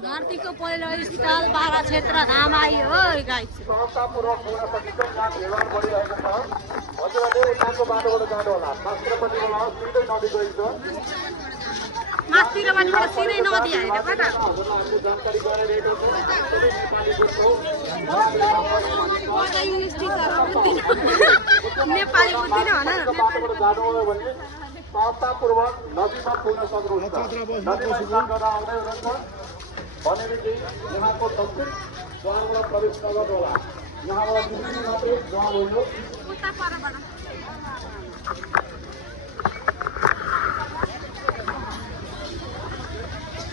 धरतीको पहिलो स्थल बारा क्षेत्र धाम आइयो हो गाइस। सहजतापूर्वक पुग्न सकिन्छ। यहाँ भेडभाड बढिरहेको छ। हजुरहरूले यहाँको बाटोबाट जानु होला। मास्टरपट्टिबाट सिधै नदी गइन्छ। मास्तिरपट्टिबाट सिधै नदी आइरहेको हजुरहरूको जानकारी गराइरहेको छु। सबै नेपाली गुटको नेपाली बुझ्दिन भन न। बाटोबाट जानुभयो भने सहजतापूर्वक नदीमा पुग्न सक्नुहुन्छ। नदीमा स्नान गर्न आउँदै हुनुहुन्छ भनेदेखि यहाँको दक्षिण द्वारबाट प्रवेश नगर्नु होला। यहाँबाट निस्किनु मात्रै द्वार हो यो।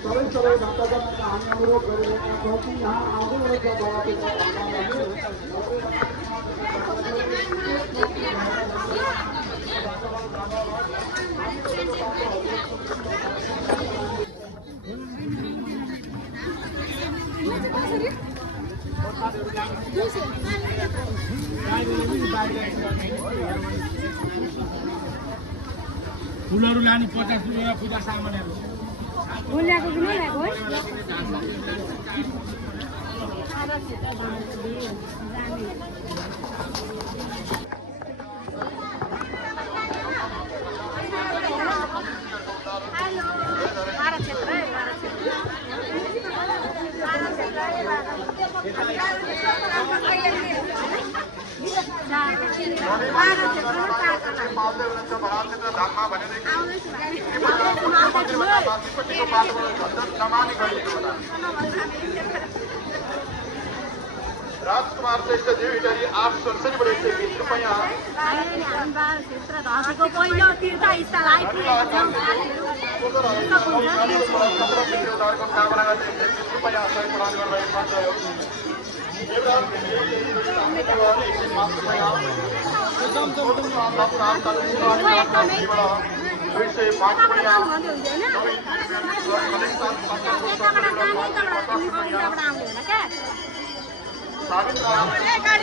सबै भक्तजनलाई हामी अनुरोध गरिरहेका छौँ कि यहाँ आउनुहुनेछ फुलहरू लानु 50 रुपियाँ पूजा सामानहरू ल्याएको कि नल्याएको है? राजकुमार श्रेष्ठज्यू इटली 8 सडसठीबाट 120 रुपियाँ। क्षेत्र धरतीको पहिलो तीर्थ स्थल आइपुगेको छौँ। कामना गर्दै 120 रुपियाँ सहयोग प्रदान गरिरहेको छ।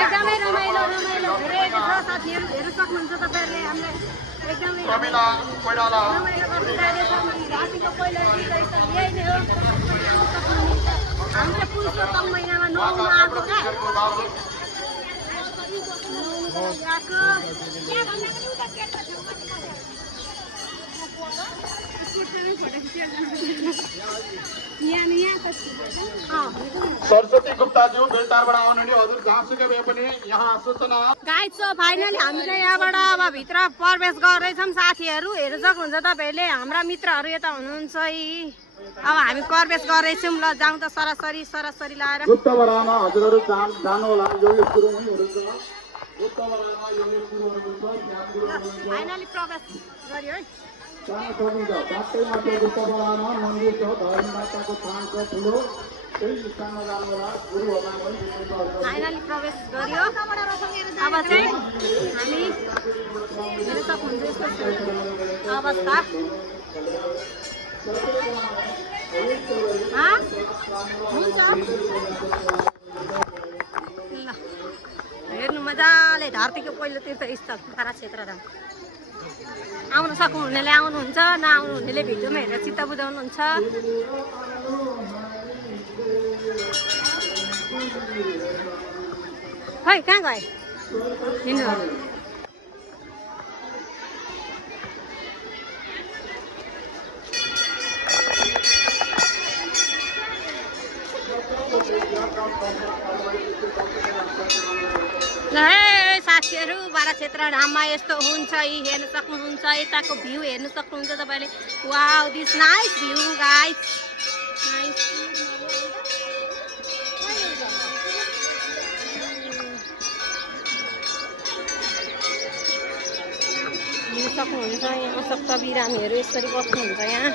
एकदमै रमाइलो रमाइलो भइरहेको छ साथीहरू। हेर्न सक्नुहुन्छ तपाईँहरूले। हामीले एकदमै प्रमिला कोइराला रमाइलो गरिरहेको छौँ। धरतीको पहिलो तीर्थ स्थल यही नै हो। हामी चाहिँ पुरुषोत्तम महिनामा नुहाउन आएको क्या। सरस्वती गुप्ताज्यू बेलटारबाट आउनुहुने हजुर जहाँसुकै भए पनि यहाँ सूचना। गाइस सो फाइनली हामी चाहिँ यहाँबाट अब भित्र प्रवेश गर्दैछौँ साथीहरू। हेर्न सक्नुहुन्छ तपाईँहरूले। हाम्रा मित्रहरू यता हुनुहुन्छ है। अब हामी प्रवेश गर्दैछौँ। ल जाउँ त सरासरी सरासरी लाएर। गुप्तवरामा हजुरहरू जानु होला। यो सुरु हुनुहुन्छ। गुप्तवरामा यो सुरु हुनुहुन्छ। फाइनली प्रवेश गर्यो है। जान सकिन्छ। बाटैमा त्यो गुप्तवरामा मन्दिर छ। धरती माताको थान छ ठुलो। त्यही स्थानमा जानु होला। गुरुहरूमा पनि फाइनली प्रवेश गर्यो। अब चाहिँ हामी हेर्न सक्नुहुन्छ यस्तो अवस्था। हुन्छ ल हेर्नु मजाले धरतीको पहिलो तीर्थ स्थल बारा क्षेत्र धाम। आउन सक्नुहुनेले आउनुहुन्छ, नआउनुहुनेले भिडियोमा हेरेर चित्त बुझाउनुहुन्छ। खै कहाँ गए हिँड्नु? साथीहरू बारा क्षेत्र धाममा यस्तो हुन्छ। हेर्न सक्नुहुन्छ। यताको भ्यू हेर्न सक्नुहुन्छ तपाईँले। Wow this nice view guys. Nice हेर्न सक्नुहुन्छ। यहाँ अशक्त बिरामीहरू यसरी बस्नुहुन्छ यहाँ।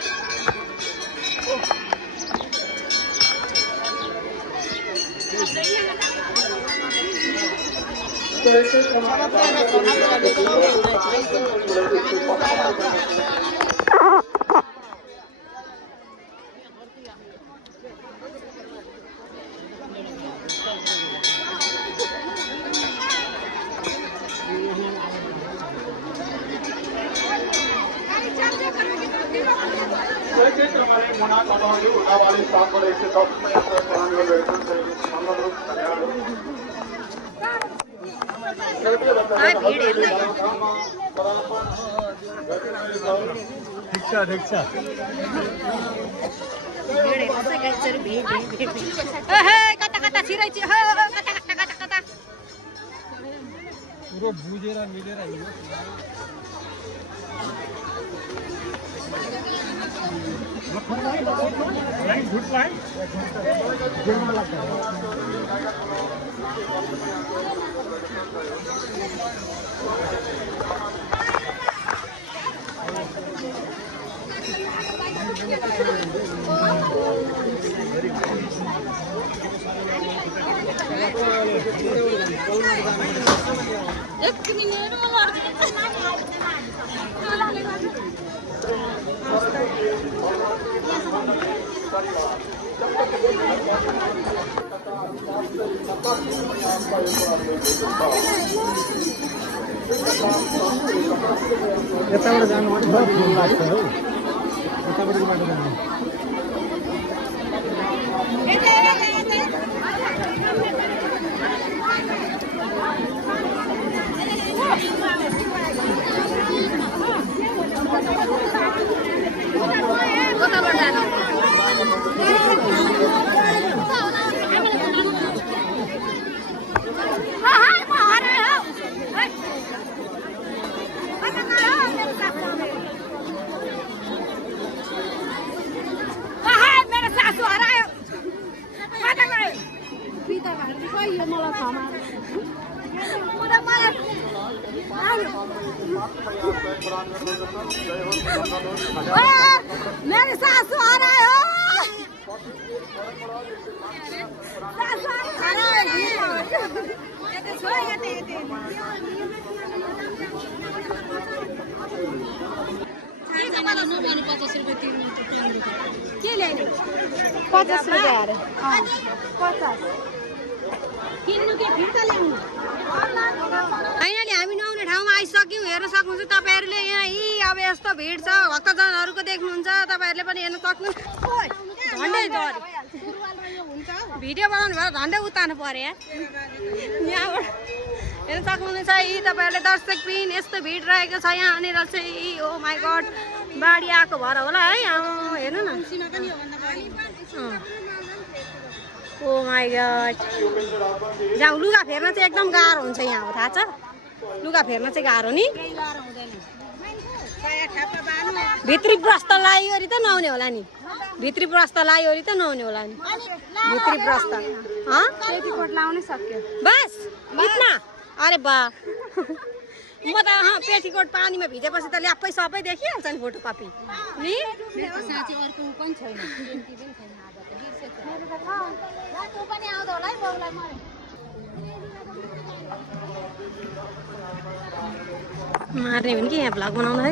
क्षेत्रमाले मुना यात्रासँगै उदावाली 7:110 यात्रा प्रदान गरिरहेको छ कता छिरै कता पुरो बुझेर मिलेर हिँड्यो यताबाट जानु बहुत फुल लाग्छ हौ यताबाट बाटो जानु मेरे सासू आ रहा है के ल्याउने 50 रुपियाँ अरे 50 किन्नु के फिर्ता ल्याउनु फाइनली हामी नआउने ठाउँमा आइसक्यौँ हेर्न सक्नुहुन्छ तपाईँहरूले यहाँ अब यस्तो भिड छ भक्तजनहरूको देख्नुहुन्छ तपाईँहरूले पनि हेर्न सक्नुहुन्छ झन्डै डर भिडियो बनाउनु भयो झन्डै उतार्नु पर्यो यहाँबाट हेर्न सक्नुहुन्छ यी तपाईँहरूले दर्शक पिन यस्तो भिड रहेको छ यहाँनिर चाहिँ ओ माई गड बाढी आएको भएर होला है हेर्नु न ओ माई गड जाउँ लुगा फेर्न चाहिँ एकदम गाह्रो हुन्छ यहाँ थाहा छ लुगा फेर्न चाहिँ गाह्रो नि भित्री ब्रस त लाइवरी त नआउने होला नि भित्री ब्रस त लाइवरी त नआउने होला नि भित्री ब्रस त पेटीकोट लाउनै सक्यो बस इतना अरे बा म त पेटीकोट पानीमा भिजेपछि त ल्याप्पै सबै देखिहाल्छ नि फोटो कपी नि मार्ने भने कि यहाँ भ्लग बनाउनु है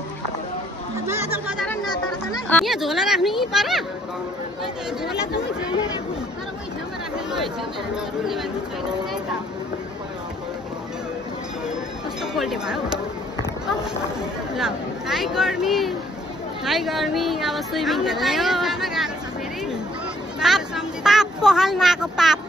यहाँ झोला राख्नु यहीँ पर कस्तो पोल्टी भयो ल हाई गर्मी अब स्विमिङ खेल्ने हो पाप पहल्नाको पाप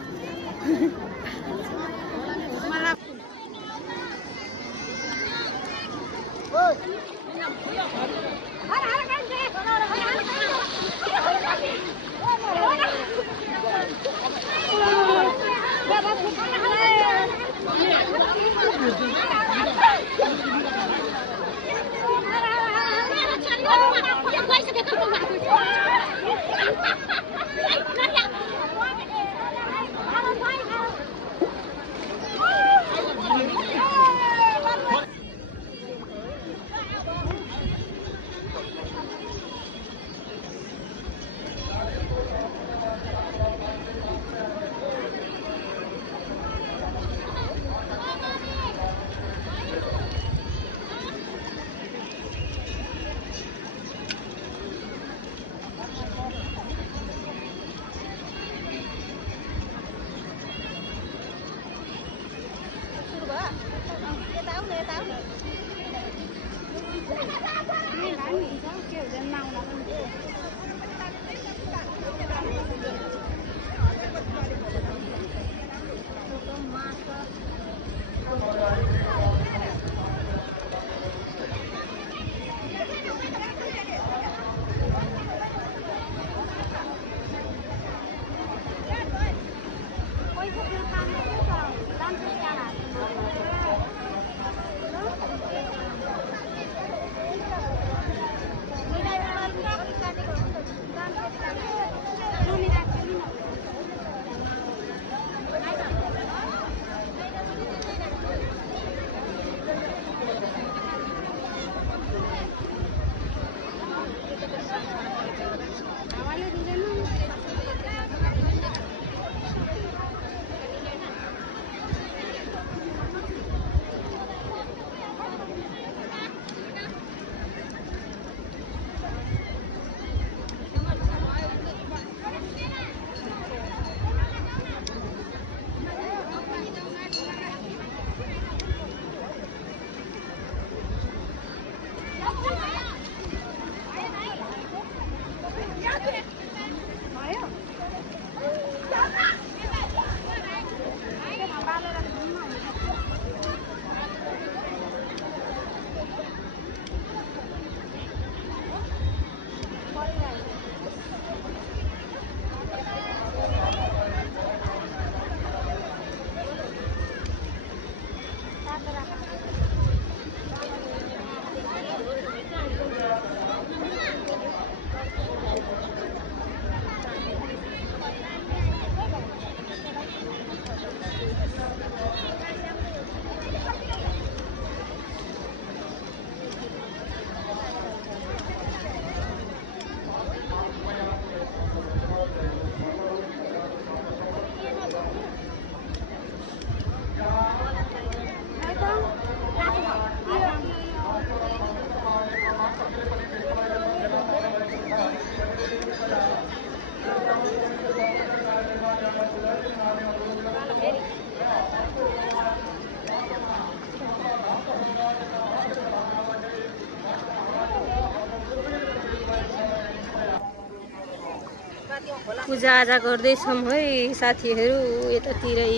पूजाआजा गर्दैछौँ है साथीहरू यतातिरै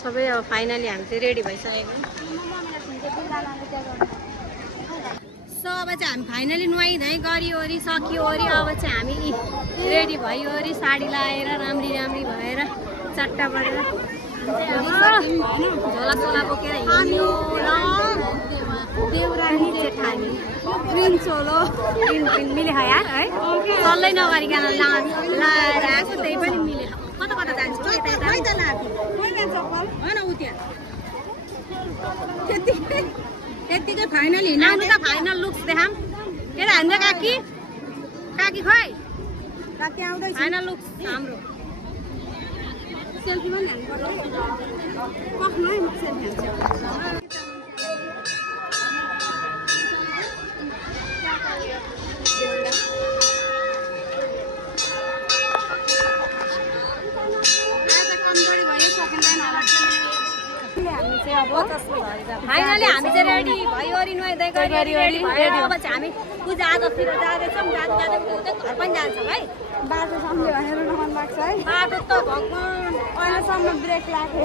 सबै। अब फाइनली हामी चाहिँ रेडी भइसकेको। सो अब चाहिँ हामी फाइनली नुहाइधुवाइ गरिओरि सकिओरि अब चाहिँ हामी रेडी भइओरि साडी लगाएर राम्री भएर चट्टा परेर झोला सोला बोकेर हिँड्यो र देउरानी जेठानी ग्रिन चोलो ग्रिन मिले यार है सल्लै नगरिकन लाएर आएको त्यही पनि मिले। कता कता जान्छ त्यतिकै फाइनल हिँड्नु त फाइनल लुक्स देखाम के हान्छ काकी काकी खै काकी आउँदैछ फाइनल लुक्स हाम्रो सेल्फी पनि हान्नु पर्छ कखनो सेल्फी हान्छ। फाइनली हामी चाहिँ रेडी भइओरि नुहाइधुवाइ गरी रेडी अब चाहिँ हामी पूजाआजातिर जाँदैछौँ जाँदै घर पनि जान्छौँ है। बाटो सम्झ्यो भनेर मन लाग्छ है। बाटो त भगवान् अहिलेसम्म ब्रेक लाग्यो